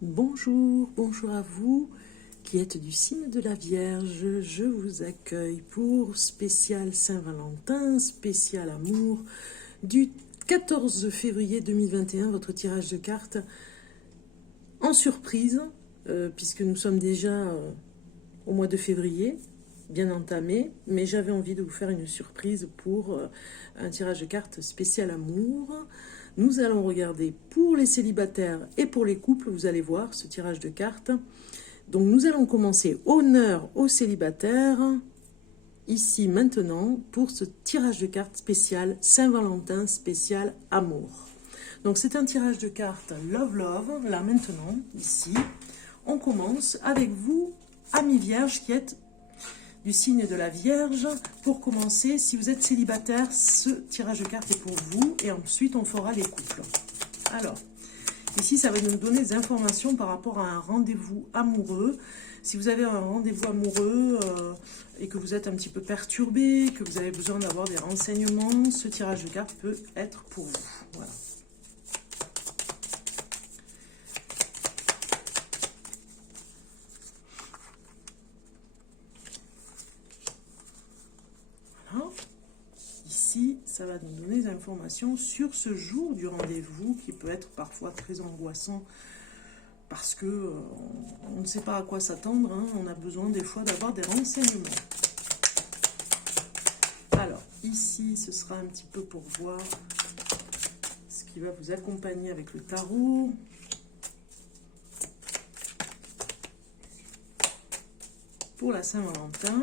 Bonjour, bonjour à vous qui êtes du signe de la Vierge. Je vous accueille pour spécial Saint-Valentin, spécial amour du 14 février 2021, votre tirage de cartes en surprise, puisque nous sommes déjà au mois de février, bien entamé, mais j'avais envie de vous faire une surprise pour un tirage de cartes spécial amour. Nous allons regarder pour les célibataires et pour les couples, vous allez voir ce tirage de cartes. Donc nous allons commencer honneur aux célibataires, ici maintenant, pour ce tirage de cartes spécial Saint-Valentin, spécial amour. Donc c'est un tirage de cartes Love Love, là maintenant, ici. On commence avec vous, amis vierges, qui êtes du signe de la Vierge. Pour commencer, si vous êtes célibataire, ce tirage de cartes est pour vous. Et ensuite, on fera les couples. Alors, ici, ça va nous donner des informations par rapport à un rendez-vous amoureux. Si vous avez un rendez-vous amoureux et que vous êtes un petit peu perturbé, que vous avez besoin d'avoir des renseignements, ce tirage de cartes peut être pour vous. Voilà. Ici, ça va nous donner des informations sur ce jour du rendez-vous qui peut être parfois très angoissant parce que on ne sait pas à quoi s'attendre, hein. On a besoin des fois d'avoir des renseignements. Alors, ici, ce sera un petit peu pour voir ce qui va vous accompagner avec le tarot. Pour la Saint-Valentin.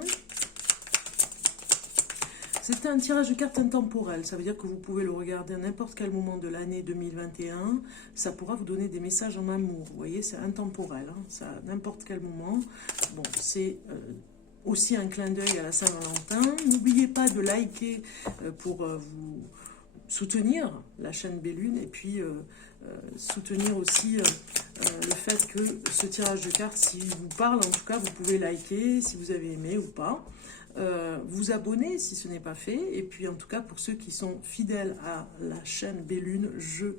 C'est un tirage de cartes intemporel, ça veut dire que vous pouvez le regarder à n'importe quel moment de l'année 2021, ça pourra vous donner des messages en amour, vous voyez, c'est intemporel, hein, ça à n'importe quel moment. Bon, c'est aussi un clin d'œil à la Saint-Valentin. N'oubliez pas de liker pour vous soutenir la chaîne Bellune et puis soutenir aussi le fait que ce tirage de cartes, s'il vous parle, en tout cas, vous pouvez liker si vous avez aimé ou pas. Vous abonner si ce n'est pas fait, et puis en tout cas pour ceux qui sont fidèles à la chaîne Bellune, je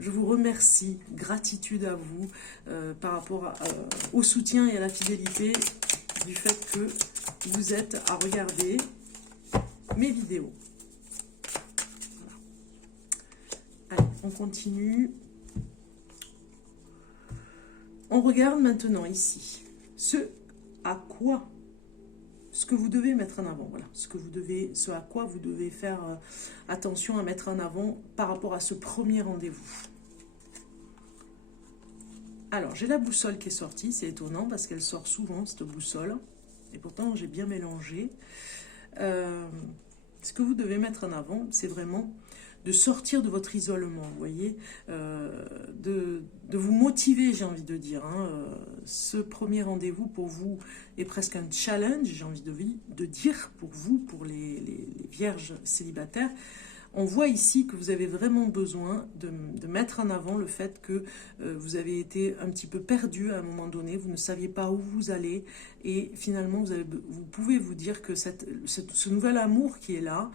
vous remercie, gratitude à vous par rapport au soutien et à la fidélité du fait que vous êtes à regarder mes vidéos. Voilà. Allez, on continue. On regarde maintenant ici ce que vous devez mettre en avant, voilà, ce à quoi vous devez faire attention à mettre en avant par rapport à ce premier rendez-vous. Alors, j'ai la boussole qui est sortie, c'est étonnant parce qu'elle sort souvent, cette boussole, et pourtant j'ai bien mélangé. Ce que vous devez mettre en avant, c'est vraiment de sortir de votre isolement, vous voyez, de vous motiver, j'ai envie de dire. Hein. Ce premier rendez-vous pour vous est presque un challenge, j'ai envie de dire, pour vous, pour les vierges célibataires. On voit ici que vous avez vraiment besoin de mettre en avant le fait que vous avez été un petit peu perdu à un moment donné, vous ne saviez pas où vous allez, et finalement vous pouvez vous dire que ce nouvel amour qui est là,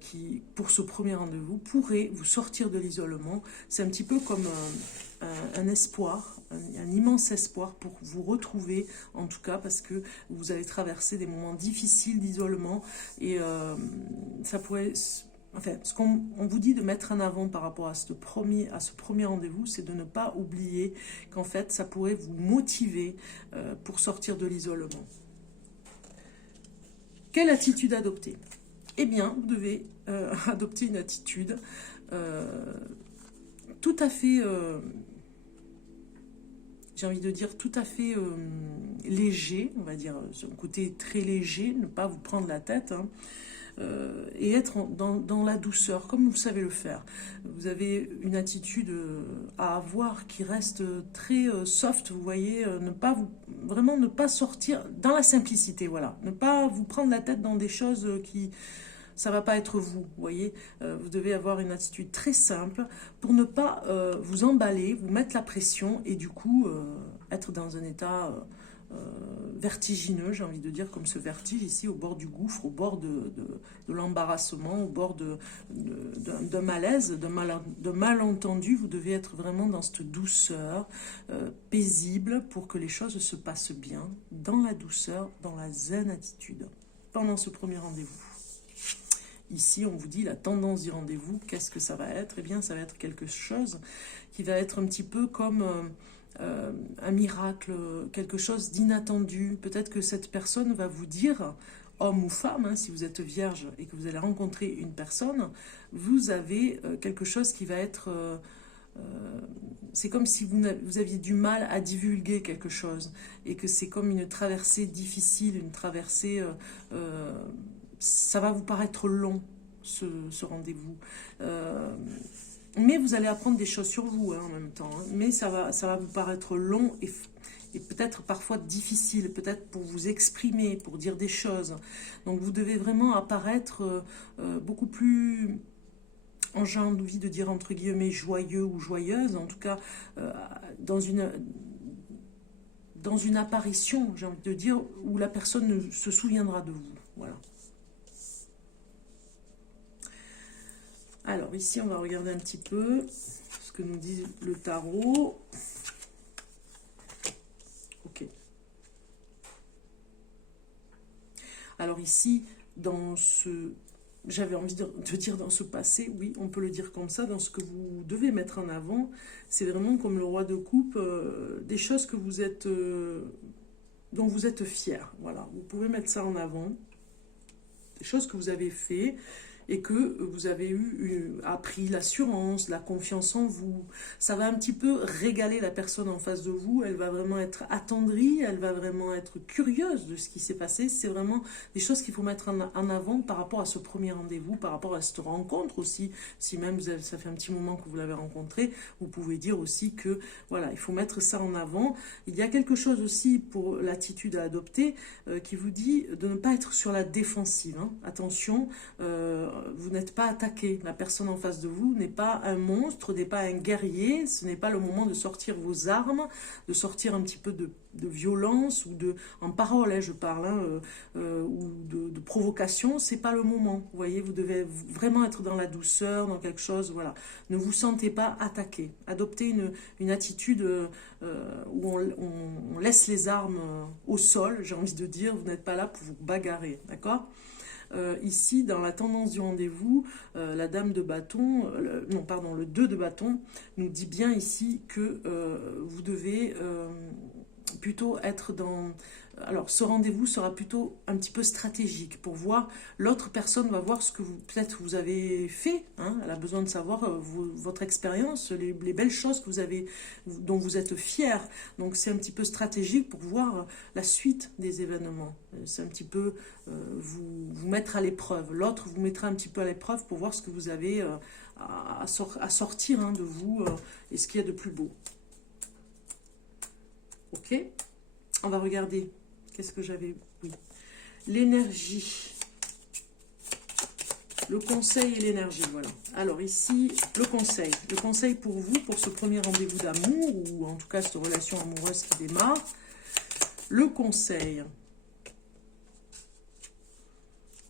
qui pour ce premier rendez-vous, pourrait vous sortir de l'isolement. C'est un petit peu comme un espoir, un immense espoir pour vous retrouver, en tout cas parce que vous avez traversé des moments difficiles d'isolement, et ça pourrait... Enfin, ce qu'on vous dit de mettre en avant par rapport à ce premier rendez-vous, c'est de ne pas oublier qu'en fait, ça pourrait vous motiver pour sortir de l'isolement. Quelle attitude adopter? Eh bien, vous devez adopter une attitude tout à fait, j'ai envie de dire, tout à fait léger, on va dire, un côté très léger, ne pas vous prendre la tête, hein. Et être dans la douceur, comme vous savez le faire. Vous avez une attitude à avoir qui reste très soft, vous voyez, vraiment ne pas sortir dans la simplicité, voilà. Ne pas vous prendre la tête dans des choses qui... ça va pas être vous, voyez. Vous devez avoir une attitude très simple pour ne pas vous emballer, vous mettre la pression et du coup être dans un état vertigineux, j'ai envie de dire, comme ce vertige ici, au bord du gouffre, au bord de l'embarrassement, au bord d'un malaise, de malentendu. Vous devez être vraiment dans cette douceur paisible pour que les choses se passent bien, dans la douceur, dans la zen attitude, pendant ce premier rendez-vous. Ici, on vous dit la tendance du rendez-vous, qu'est-ce que ça va être? Eh bien, ça va être quelque chose qui va être un petit peu comme un miracle, quelque chose d'inattendu. Peut-être que cette personne va vous dire, homme ou femme, hein, si vous êtes vierge et que vous allez rencontrer une personne, vous avez quelque chose qui va être... c'est comme si vous aviez du mal à divulguer quelque chose et que c'est comme une traversée difficile, une traversée... ça va vous paraître long, ce rendez-vous. Mais vous allez apprendre des choses sur vous en même temps. Hein. Mais ça va vous paraître long et peut-être parfois difficile, peut-être pour vous exprimer, pour dire des choses. Donc vous devez vraiment apparaître beaucoup plus... j'ai envie de dire entre guillemets joyeux ou joyeuse, en tout cas dans une apparition, j'ai envie de dire, où la personne se souviendra de vous. Voilà. Alors ici, on va regarder un petit peu ce que nous dit le tarot. Ok. Alors ici, dans ce... J'avais envie de dire dans ce passé, oui, on peut le dire comme ça, dans ce que vous devez mettre en avant, c'est vraiment comme le roi de coupe, des choses que vous êtes, dont vous êtes fier. Voilà, vous pouvez mettre ça en avant, des choses que vous avez fait et que vous avez appris l'assurance, la confiance en vous. Ça va un petit peu régaler la personne en face de vous, elle va vraiment être attendrie, elle va vraiment être curieuse de ce qui s'est passé. C'est vraiment des choses qu'il faut mettre en avant par rapport à ce premier rendez-vous, par rapport à cette rencontre aussi. Si même ça fait un petit moment que vous l'avez rencontré, vous pouvez dire aussi que voilà, il faut mettre ça en avant. Il y a quelque chose aussi pour l'attitude à adopter qui vous dit de ne pas être sur la défensive. Hein. Attention, vous n'êtes pas attaqué, la personne en face de vous n'est pas un monstre, n'est pas un guerrier, ce n'est pas le moment de sortir vos armes, de sortir un petit peu de violence ou en parole, hein, je parle, ou de provocation, c'est pas le moment. Vous voyez, vous devez vraiment être dans la douceur, dans quelque chose, voilà. Ne vous sentez pas attaqué. Adoptez une attitude où on laisse les armes au sol, j'ai envie de dire, vous n'êtes pas là pour vous bagarrer, d'accord ? Ici, dans la tendance du rendez-vous, la dame de bâton, le 2 de bâton, nous dit bien ici que vous devez plutôt être dans... Alors, ce rendez-vous sera plutôt un petit peu stratégique pour voir, l'autre personne va voir ce que peut-être vous avez fait, hein, elle a besoin de savoir votre expérience, les belles choses que vous avez, dont vous êtes fiers. Donc, c'est un petit peu stratégique pour voir la suite des événements. C'est un petit peu vous mettre à l'épreuve. L'autre vous mettra un petit peu à l'épreuve pour voir ce que vous avez à sortir de vous et ce qu'il y a de plus beau. Ok, on va regarder. Qu'est-ce que j'avais? Oui. L'énergie. Le conseil et l'énergie, voilà. Alors ici, le conseil. Le conseil pour vous, pour ce premier rendez-vous d'amour, ou en tout cas cette relation amoureuse qui démarre. Le conseil.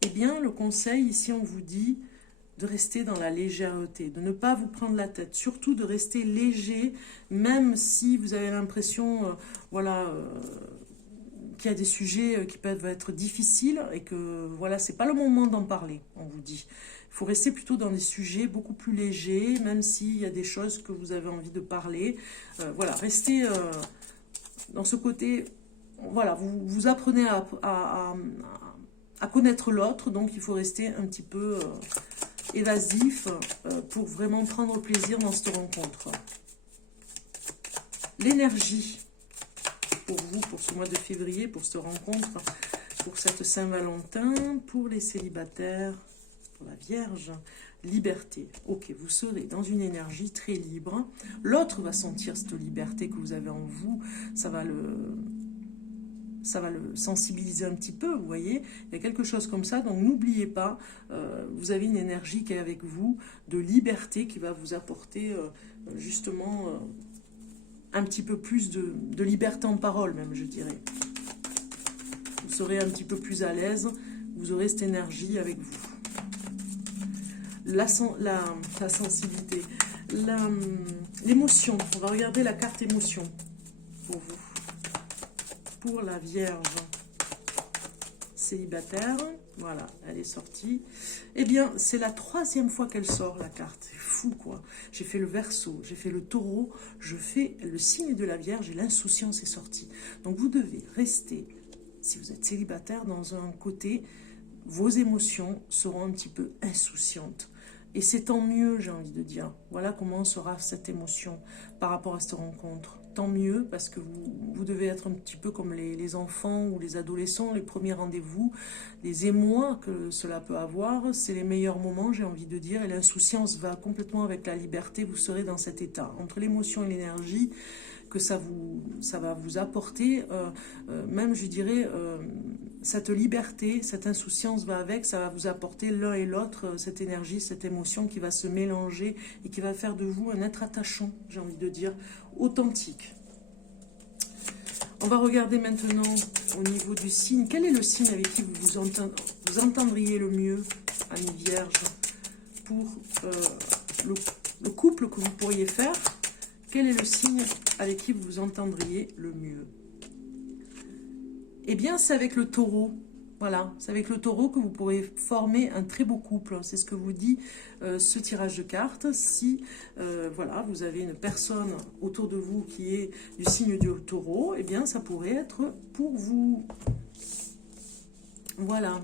Eh bien, le conseil, ici, on vous dit de rester dans la légèreté, de ne pas vous prendre la tête, surtout de rester léger, même si vous avez l'impression, qu'il y a des sujets qui peuvent être difficiles et que, voilà, c'est pas le moment d'en parler, on vous dit. Il faut rester plutôt dans des sujets beaucoup plus légers, même s'il y a des choses que vous avez envie de parler. Voilà, restez dans ce côté, voilà, vous apprenez à connaître l'autre, donc il faut rester un petit peu évasif pour vraiment prendre plaisir dans cette rencontre. L'énergie pour vous, pour ce mois de février, pour cette rencontre, pour cette Saint-Valentin, pour les célibataires, pour la Vierge, liberté. Ok, vous serez dans une énergie très libre. L'autre va sentir cette liberté que vous avez en vous, ça va le sensibiliser un petit peu, vous voyez, il y a quelque chose comme ça, donc n'oubliez pas, vous avez une énergie qui est avec vous, de liberté, qui va vous apporter justement un petit peu plus de liberté en parole même, je dirais. vous serez un petit peu plus à l'aise, vous aurez cette énergie avec vous. La sensibilité, l'émotion, on va regarder la carte émotion pour vous. Pour la Vierge célibataire, voilà, elle est sortie. Eh bien, c'est la 3e fois qu'elle sort, la carte. C'est fou, quoi. J'ai fait le Verseau, j'ai fait le Taureau, je fais le signe de la Vierge et l'insouciance est sortie. Donc, vous devez rester, si vous êtes célibataire, dans un côté, vos émotions seront un petit peu insouciantes. Et c'est tant mieux, j'ai envie de dire. Voilà comment sera cette émotion par rapport à cette rencontre. Tant mieux, parce que vous devez être un petit peu comme les enfants ou les adolescents, les premiers rendez-vous, les émois que cela peut avoir, c'est les meilleurs moments, j'ai envie de dire, et l'insouciance va complètement avec la liberté, vous serez dans cet état. Entre l'émotion et l'énergie, que ça va vous apporter, même je dirais, cette liberté, cette insouciance va avec, ça va vous apporter l'un et l'autre, cette énergie, cette émotion qui va se mélanger et qui va faire de vous un être attachant, j'ai envie de dire, authentique. On va regarder maintenant au niveau du signe. Quel est le signe avec qui vous entendriez le mieux, Amis Vierge, pour le couple que vous pourriez faire? Quel est le signe avec qui vous vous entendriez le mieux? Eh bien, c'est avec le Taureau. Voilà, c'est avec le Taureau que vous pourrez former un très beau couple. C'est ce que vous dit ce tirage de cartes. Si voilà, vous avez une personne autour de vous qui est du signe du Taureau, eh bien, ça pourrait être pour vous. Voilà.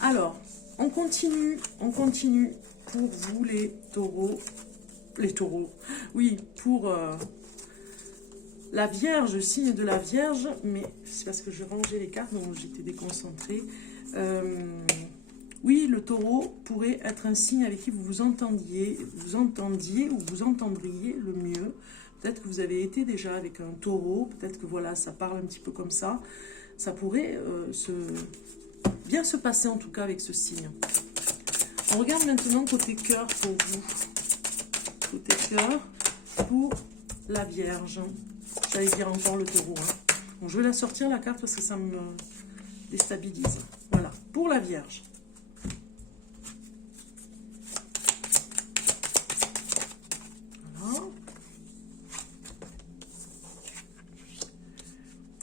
Alors, on continue pour vous les Taureaux. Les Taureaux, oui, pour la Vierge, signe de la Vierge, mais c'est parce que je rangeais les cartes, donc j'étais déconcentrée. Oui, le Taureau pourrait être un signe avec qui vous vous entendiez ou vous entendriez le mieux. Peut-être que vous avez été déjà avec un Taureau, peut-être que voilà, ça parle un petit peu comme ça. Ça pourrait bien se passer en tout cas avec ce signe. On regarde maintenant côté cœur pour vous. Côté cœur pour la Vierge. J'allais dire encore le Taureau. Hein. Bon, je vais la sortir la carte parce que ça me déstabilise. Voilà, pour la Vierge. Voilà.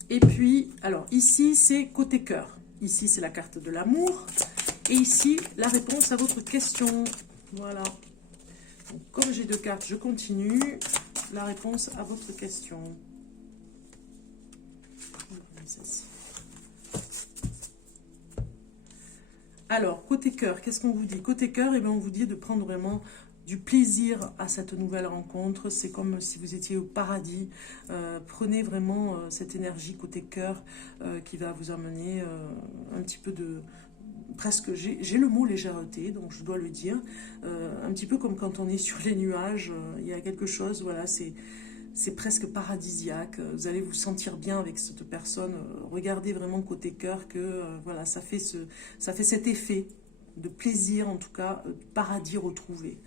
Et puis, alors ici c'est côté cœur. Ici c'est la carte de l'amour. Et ici la réponse à votre question. Voilà. Donc, comme j'ai 2 cartes, je continue. La réponse à votre question. Alors, côté cœur, qu'est-ce qu'on vous dit? Côté cœur, eh bien, on vous dit de prendre vraiment du plaisir à cette nouvelle rencontre. C'est comme si vous étiez au paradis. Prenez vraiment cette énergie côté cœur qui va vous amener un petit peu de... Presque, j'ai le mot légèreté, donc je dois le dire. Un petit peu comme quand on est sur les nuages, il y a quelque chose, voilà, c'est presque paradisiaque. Vous allez vous sentir bien avec cette personne. Regardez vraiment côté cœur que voilà, ça fait cet effet de plaisir, en tout cas, de paradis retrouvé.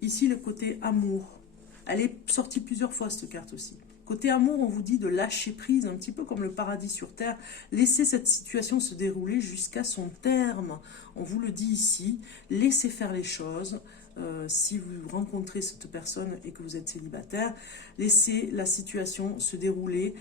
Ici, le côté amour. Elle est sortie plusieurs fois, cette carte aussi. Côté amour, on vous dit de lâcher prise, un petit peu comme le paradis sur terre. Laissez cette situation se dérouler jusqu'à son terme. On vous le dit ici, laissez faire les choses. Si vous rencontrez cette personne et que vous êtes célibataire, laissez la situation se dérouler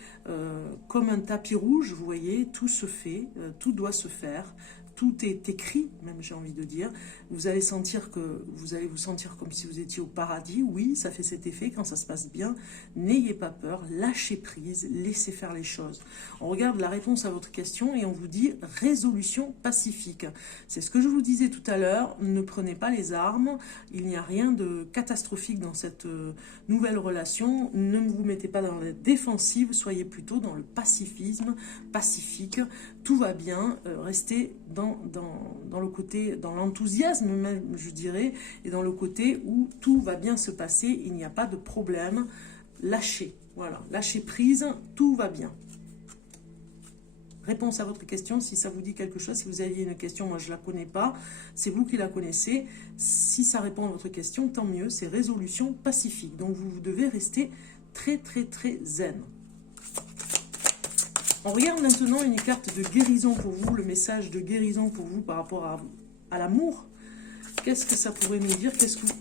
comme un tapis rouge, vous voyez, tout se fait, tout doit se faire. Tout est écrit, même j'ai envie de dire. Vous allez sentir que vous allez vous sentir comme si vous étiez au paradis. Oui, ça fait cet effet quand ça se passe bien. N'ayez pas peur, lâchez prise, laissez faire les choses. On regarde la réponse à votre question et on vous dit résolution pacifique. C'est ce que je vous disais tout à l'heure. Ne prenez pas les armes. Il n'y a rien de catastrophique dans cette nouvelle relation. Ne vous mettez pas dans la défensive. Soyez plutôt dans le pacifisme, pacifique. Tout va bien. Restez dans le côté, dans l'enthousiasme même, je dirais, et dans le côté où tout va bien se passer, il n'y a pas de problème. Lâchez, voilà, lâchez prise, tout va bien. Réponse à votre question, si ça vous dit quelque chose, si vous aviez une question, moi je ne la connais pas, c'est vous qui la connaissez. Si ça répond à votre question, tant mieux, c'est résolution pacifique. Donc vous devez rester très très très zen. On regarde maintenant une carte de guérison pour vous, le message de guérison pour vous par rapport à l'amour. Qu'est-ce que ça pourrait nous dire?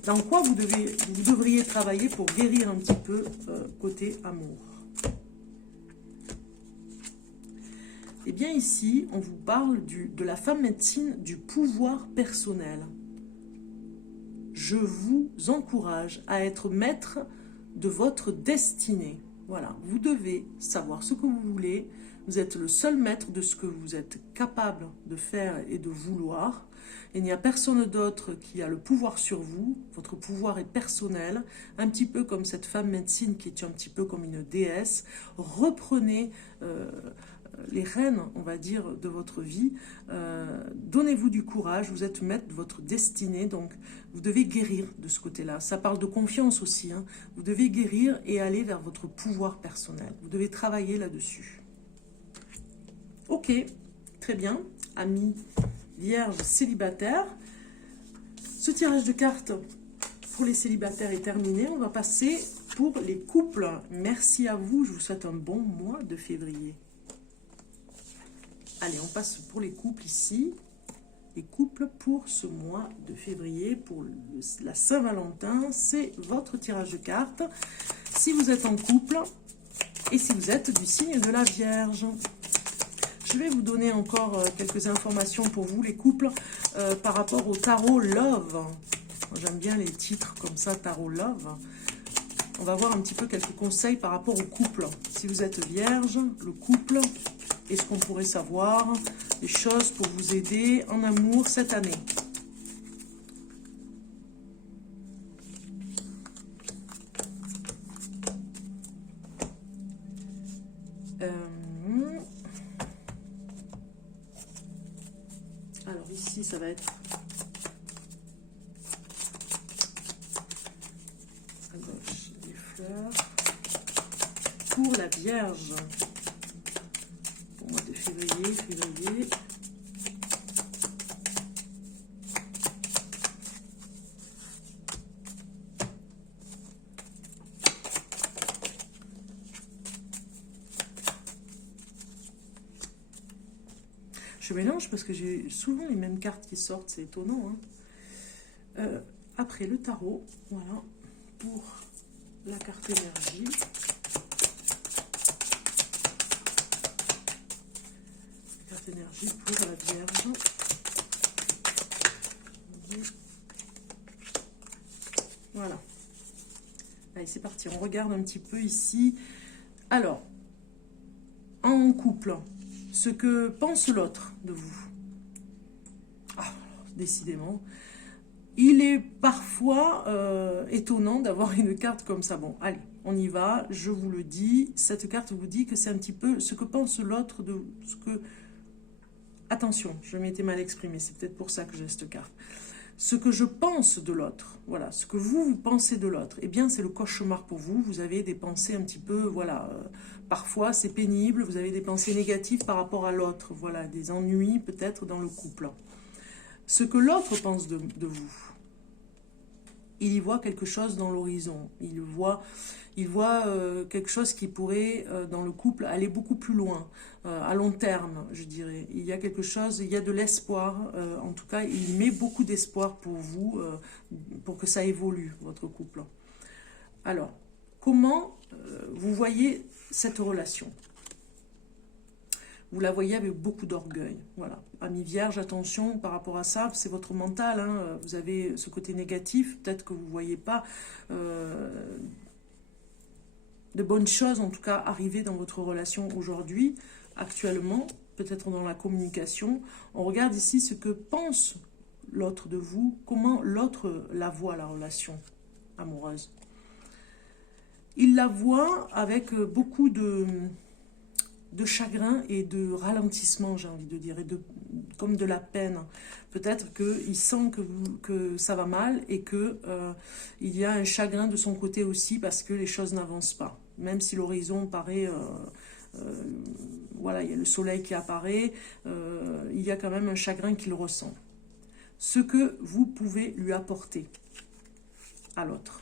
Dans quoi vous devriez travailler pour guérir un petit peu côté amour? Eh bien ici, on vous parle de la femme médecine du pouvoir personnel. Je vous encourage à être maître de votre destinée. Voilà, vous devez savoir ce que vous voulez. Vous êtes le seul maître de ce que vous êtes capable de faire et de vouloir. Il n'y a personne d'autre qui a le pouvoir sur vous. Votre pouvoir est personnel, un petit peu comme cette femme médecine qui est un petit peu comme une déesse. Reprenez les rênes, on va dire, de votre vie. Donnez-vous du courage, vous êtes maître de votre destinée, donc vous devez guérir de ce côté-là. Ça parle de confiance aussi, hein. Vous devez guérir et aller vers votre pouvoir personnel. Vous devez travailler là-dessus. Ok, très bien, amis vierges célibataires. Ce tirage de cartes pour les célibataires est terminé. On va passer pour les couples. Merci à vous, je vous souhaite un bon mois de février. Allez, on passe pour les couples ici. Les couples pour ce mois de février, pour la Saint-Valentin, c'est votre tirage de cartes. Si vous êtes en couple et si vous êtes du signe de la Vierge. Je vais vous donner encore quelques informations pour vous, les couples, par rapport au tarot Love. J'aime bien les titres comme ça, tarot Love. On va voir un petit peu quelques conseils par rapport au couple. Si vous êtes vierge, le couple, et ce qu'on pourrait savoir, des choses pour vous aider en amour cette année. Alors ici, ça va être à gauche des fleurs pour la Vierge. Pour mois de février. Je mélange parce que j'ai souvent les mêmes cartes qui sortent, c'est étonnant, hein. Après le tarot, voilà, pour la carte énergie. Carte énergie pour la Vierge. Voilà. Allez, c'est parti, on regarde un petit peu ici. Alors, en couple, ce que pense l'autre de vous. Ah, décidément, il est parfois étonnant d'avoir une carte comme ça. Bon, allez, on y va, je vous le dis. Cette carte vous dit que c'est un petit peu ce que pense l'autre de ce que... Attention, je m'étais mal exprimée, c'est peut-être pour ça que j'ai cette carte. Ce que je pense de l'autre, voilà, ce que vous pensez de l'autre, eh bien c'est le cauchemar pour vous. Vous avez des pensées un petit peu, voilà, parfois c'est pénible, vous avez des pensées négatives par rapport à l'autre, voilà, des ennuis peut-être dans le couple. Ce que l'autre pense de vous, il y voit quelque chose dans l'horizon, il voit quelque chose qui pourrait, dans le couple, aller beaucoup plus loin, à long terme, je dirais. Il y a quelque chose, il y a de l'espoir, en tout cas, il met beaucoup d'espoir pour vous, pour que ça évolue, votre couple. Alors, comment vous voyez cette relation? Vous la voyez avec beaucoup d'orgueil. Voilà. Amis vierge, attention par rapport à ça, c'est votre mental, hein. Vous avez ce côté négatif, peut-être que vous ne voyez pas de bonnes choses, en tout cas, arriver dans votre relation aujourd'hui, actuellement, peut-être dans la communication. On regarde ici ce que pense l'autre de vous, comment l'autre la voit, la relation amoureuse. Il la voit avec beaucoup de chagrin et de ralentissement, j'ai envie de dire, et comme de la peine. Peut-être qu'il sent que ça va mal et qu'il y a un chagrin de son côté aussi parce que les choses n'avancent pas. Même si l'horizon paraît... voilà, il y a le soleil qui apparaît, il y a quand même un chagrin qu'il ressent. Ce que vous pouvez lui apporter à l'autre.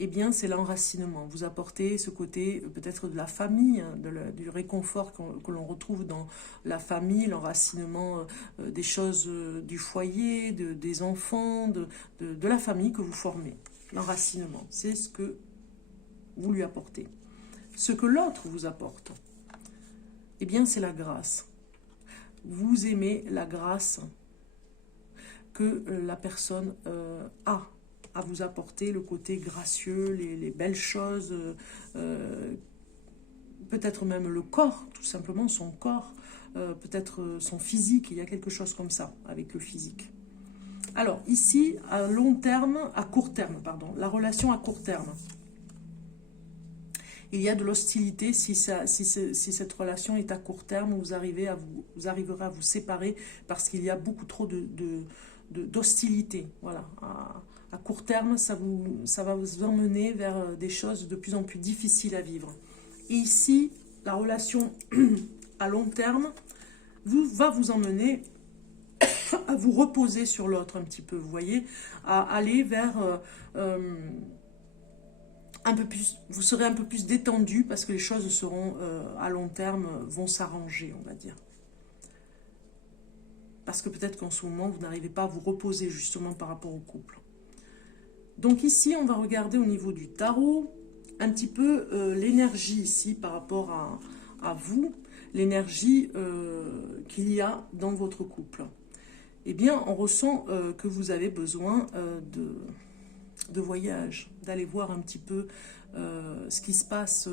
eh bien, c'est l'enracinement. Vous apportez ce côté peut-être de la famille, hein, du réconfort que l'on retrouve dans la famille, l'enracinement des choses du foyer, des enfants, de la famille que vous formez. L'enracinement, c'est ce que vous lui apportez. Ce que l'autre vous apporte, eh bien, c'est la grâce. Vous aimez la grâce que la personne a à vous apporter, le côté gracieux, les belles choses, peut-être même le corps, tout simplement son corps, peut-être son physique, il y a quelque chose comme ça avec le physique. Alors ici, à court terme, pardon, la relation à court terme. Il y a de l'hostilité si cette relation est à court terme, vous arriverez à vous séparer parce qu'il y a beaucoup trop d'hostilité. Voilà. À court terme, ça va vous emmener vers des choses de plus en plus difficiles à vivre. Et ici, la relation à long terme va vous emmener à vous reposer sur l'autre un petit peu, vous voyez, à aller vers un peu plus, vous serez un peu plus détendu parce que les choses seront à long terme, vont s'arranger, on va dire. Parce que peut-être qu'en ce moment, vous n'arrivez pas à vous reposer justement par rapport au couple. Donc ici, on va regarder au niveau du tarot un petit peu l'énergie ici par rapport à vous, l'énergie qu'il y a dans votre couple. Eh bien, on ressent que vous avez besoin de voyage, d'aller voir un petit peu ce qui se passe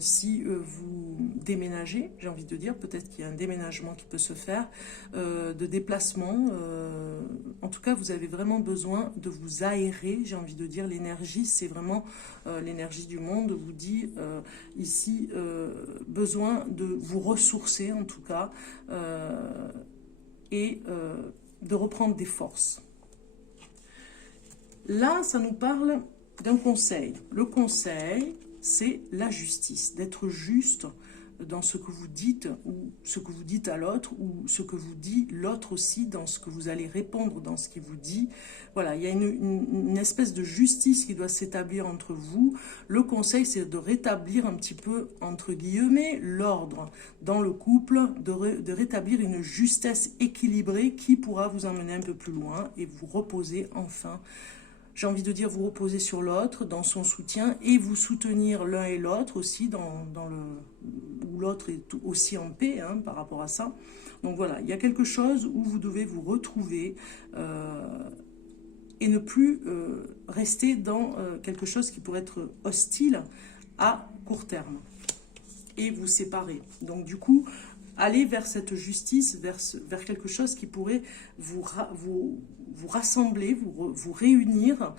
si vous déménagez, j'ai envie de dire, peut-être qu'il y a un déménagement qui peut se faire, de déplacement, en tout cas vous avez vraiment besoin de vous aérer, j'ai envie de dire, l'énergie, c'est vraiment l'énergie du monde, vous dit ici, besoin de vous ressourcer en tout cas, et de reprendre des forces. Là, ça nous parle d'un conseil. Le conseil, c'est la justice, d'être juste dans ce que vous dites, ou ce que vous dites à l'autre, ou ce que vous dit l'autre aussi dans ce que vous allez répondre, dans ce qu'il vous dit. Voilà, il y a une espèce de justice qui doit s'établir entre vous. Le conseil, c'est de rétablir un petit peu, entre guillemets, l'ordre dans le couple, de rétablir une justesse équilibrée qui pourra vous emmener un peu plus loin et vous reposer enfin. J'ai envie de dire vous reposer sur l'autre, dans son soutien, et vous soutenir l'un et l'autre aussi, où l'autre est aussi en paix hein, par rapport à ça. Donc voilà, il y a quelque chose où vous devez vous retrouver et ne plus rester dans quelque chose qui pourrait être hostile à court terme. Et vous séparer. Donc du coup, aller vers cette justice, vers quelque chose qui pourrait vous rassembler, vous réunir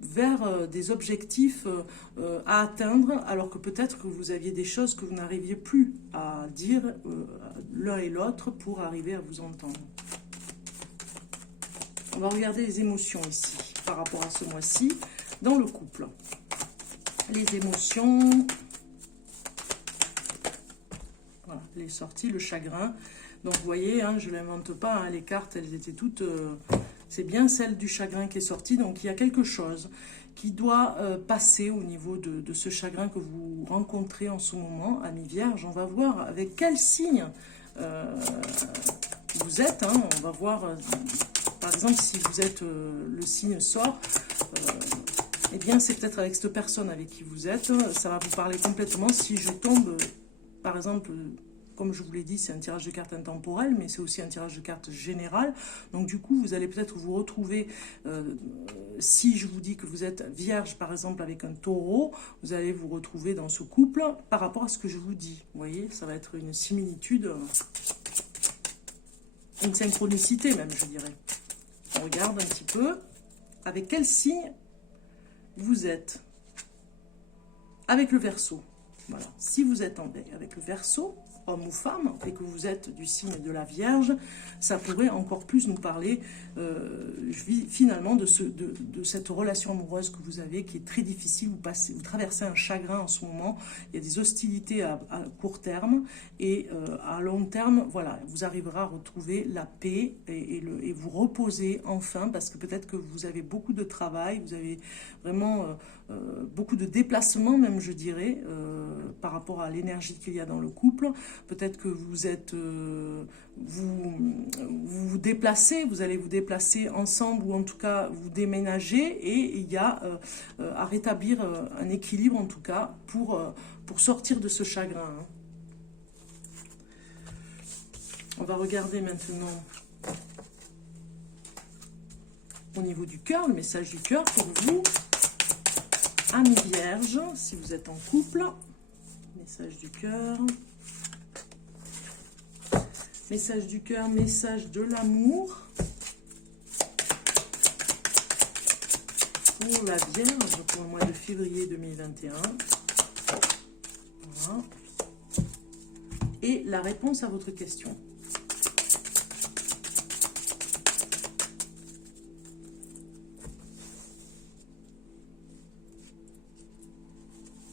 vers des objectifs à atteindre, alors que peut-être que vous aviez des choses que vous n'arriviez plus à dire l'un et l'autre pour arriver à vous entendre. On va regarder les émotions ici, par rapport à ce mois-ci, dans le couple. Les émotions... Voilà, les sorties, le chagrin. Donc, vous voyez, hein, je ne l'invente pas, hein, les cartes, elles étaient toutes... c'est bien celle du chagrin qui est sortie. Donc, il y a quelque chose qui doit passer au niveau de ce chagrin que vous rencontrez en ce moment, amis vierges. On va voir avec quel signe vous êtes. Hein, on va voir, par exemple, si vous êtes le signe sort... eh bien, c'est peut-être avec cette personne avec qui vous êtes. Ça va vous parler complètement. Si je tombe... Par exemple, comme je vous l'ai dit, c'est un tirage de cartes intemporel, mais c'est aussi un tirage de cartes général. Donc du coup, vous allez peut-être vous retrouver, si je vous dis que vous êtes vierge, par exemple, avec un taureau, vous allez vous retrouver dans ce couple par rapport à ce que je vous dis. Vous voyez, ça va être une similitude, une synchronicité même, je dirais. On regarde un petit peu avec quel signe vous êtes. Avec le Verseau. Voilà. Si vous êtes avec le Verseau, homme ou femme, et que vous êtes du signe de la Vierge, ça pourrait encore plus nous parler finalement de cette relation amoureuse que vous avez, qui est très difficile. Vous traversez un chagrin en ce moment, il y a des hostilités à court terme, et à long terme, voilà, vous arriverez à retrouver la paix et vous reposer enfin, parce que peut-être que vous avez beaucoup de travail, vous avez vraiment beaucoup de déplacements même, je dirais, par rapport à l'énergie qu'il y a dans le couple. Peut-être que vous êtes, vous déplacez, vous allez vous déplacer ensemble, ou en tout cas vous déménager, et il y a à rétablir un équilibre, en tout cas, pour sortir de ce chagrin. Hein. On va regarder maintenant au niveau du cœur, le message du cœur pour vous, amis vierges, si vous êtes en couple. Message du cœur. Message du cœur, message de l'amour pour la Vierge pour le mois de février 2021. Voilà. Et la réponse à votre question.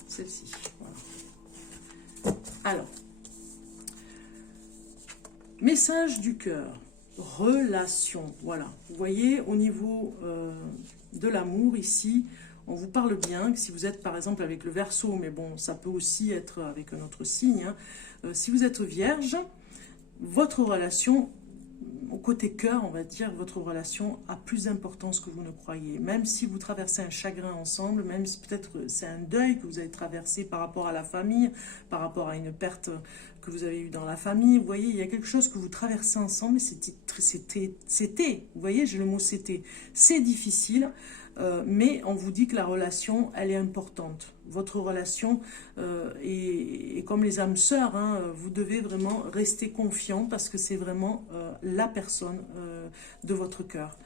Celle-ci. Voilà. Alors, message du cœur, relation, voilà. Vous voyez, au niveau de l'amour, ici, on vous parle bien, que si vous êtes par exemple avec le Verseau, mais bon, ça peut aussi être avec un autre signe, hein. Si vous êtes Vierge, votre relation, au côté cœur, on va dire, votre relation a plus d'importance que vous ne croyez. Même si vous traversez un chagrin ensemble, même si peut-être c'est un deuil que vous avez traversé par rapport à la famille, par rapport à une perte que vous avez eue dans la famille, vous voyez, il y a quelque chose que vous traversez ensemble, c'était, vous voyez, j'ai le mot c'était, c'est difficile, mais on vous dit que la relation, elle est importante. Votre relation est comme les âmes sœurs, hein, vous devez vraiment rester confiant, parce que c'est vraiment la personne de votre cœur.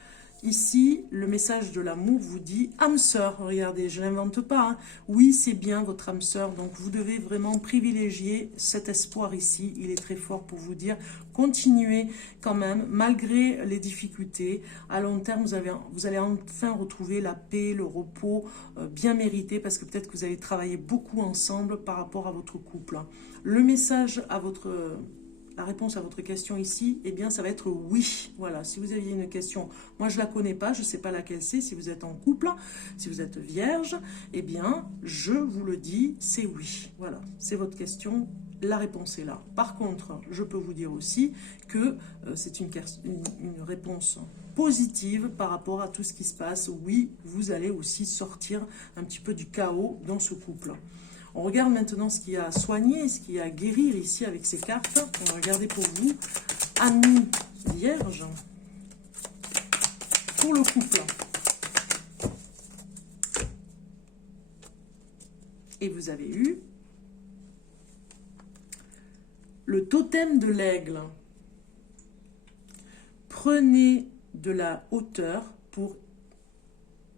Ici, le message de l'amour vous dit âme sœur, regardez, je ne l'invente pas, hein. Oui, c'est bien votre âme sœur, donc vous devez vraiment privilégier cet espoir ici, il est très fort pour vous dire, continuez quand même, malgré les difficultés, à long terme, vous allez enfin retrouver la paix, le repos bien mérité, parce que peut-être que vous allez travailler beaucoup ensemble par rapport à votre couple. Le message à la réponse à votre question ici, eh bien, ça va être oui. Voilà, si vous aviez une question, moi je ne la connais pas, je ne sais pas laquelle c'est, si vous êtes en couple, si vous êtes vierge, eh bien, je vous le dis, c'est oui. Voilà, c'est votre question, la réponse est là. Par contre, je peux vous dire aussi que c'est une réponse positive par rapport à tout ce qui se passe. Oui, vous allez aussi sortir un petit peu du chaos dans ce couple. On regarde maintenant ce qu'il y a à soigner, ce qu'il y a à guérir ici avec ces cartes. On va regarder pour vous, amis vierges, pour le couple. Et vous avez eu le totem de l'aigle. Prenez de la hauteur pour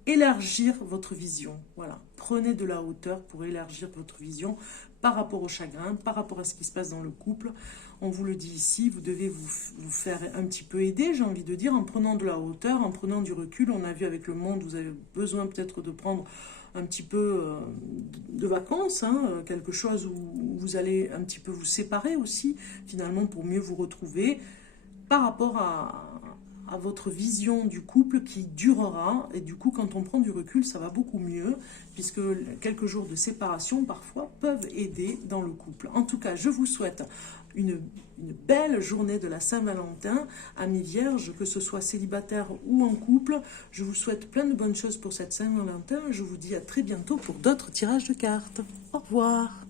élargir votre vision. Voilà, prenez de la hauteur pour élargir votre vision par rapport au chagrin, par rapport à ce qui se passe dans le couple. On vous le dit ici, vous devez vous faire un petit peu aider, j'ai envie de dire, en prenant de la hauteur, en prenant du recul. On a vu avec le monde, vous avez besoin peut-être de prendre un petit peu de vacances, hein, quelque chose où vous allez un petit peu vous séparer aussi, finalement, pour mieux vous retrouver par rapport à votre vision du couple qui durera. Et du coup, quand on prend du recul, ça va beaucoup mieux, puisque quelques jours de séparation, parfois, peuvent aider dans le couple. En tout cas, je vous souhaite une belle journée de la Saint-Valentin, amis vierges, que ce soit célibataire ou en couple. Je vous souhaite plein de bonnes choses pour cette Saint-Valentin. Je vous dis à très bientôt pour d'autres tirages de cartes. Au revoir.